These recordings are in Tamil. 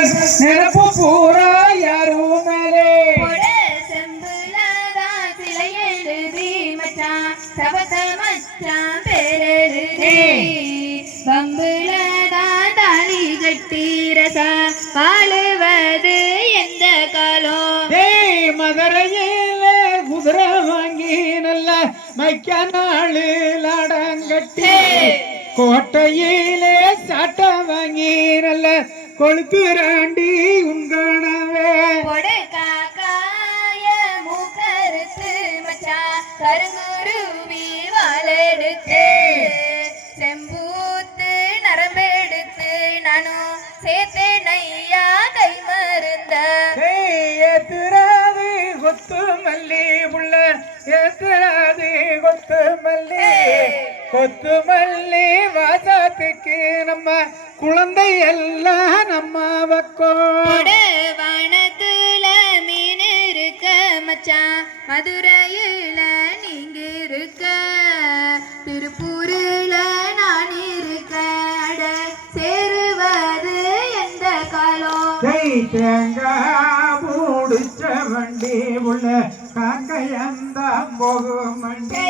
நெருப்பு பூரா யாரும் மேலே வம்புலதான் தாலி கட்டீரசா வாழுவது எந்த காலம்? ஏய் மதுரையில குதிரை வாங்கி நல்ல மைக்க நாளில் அடங்கட்டே கோட்டையிலே சாட்ட வாங்கி நல்ல கொளுத்துறாண்டி உங்கனவே கருங்குருவி வாழெடுத்து செம்பூத்து நரம்பெடுத்து நானும் சேர்த்தேன் ஐயா கை மருந்த. ஏத்துறாது கொத்து மல்லி புள்ள. ஏத்துறாது கொத்து மல்லி கொத்து மல்லி வாசத்துக்கு நம்ம குழந்தை எல்லாம் நம்ம பக்கம் கொடை வானத்துல மீன் இருக்க மச்சான் மதுரையில நீங்க இருக்க. திருப்பூரில் நான் இருக்க. அட சேருவது எந்த காலம்? தேங்காய் பூடிச்ச வண்டி உள்ள காக்கையந்தான் போகும் வண்டி?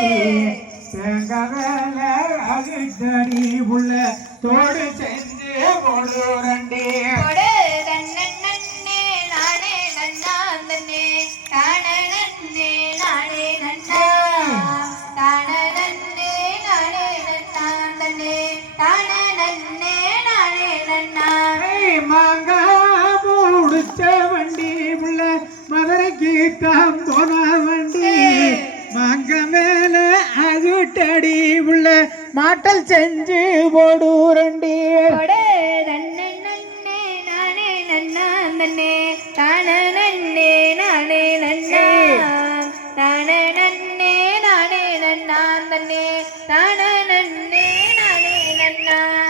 தேங்காய் வேலை அகிட்டடி உள்ள தோடு செஞ்சு கொடை ஏய் மாங்காய் பூடிச்ச வண்டி உள்ள மதுரைக்கு தான் போன நன்னே நானே நன்னான் தன்னே தான நன்னே நானே நன்னா.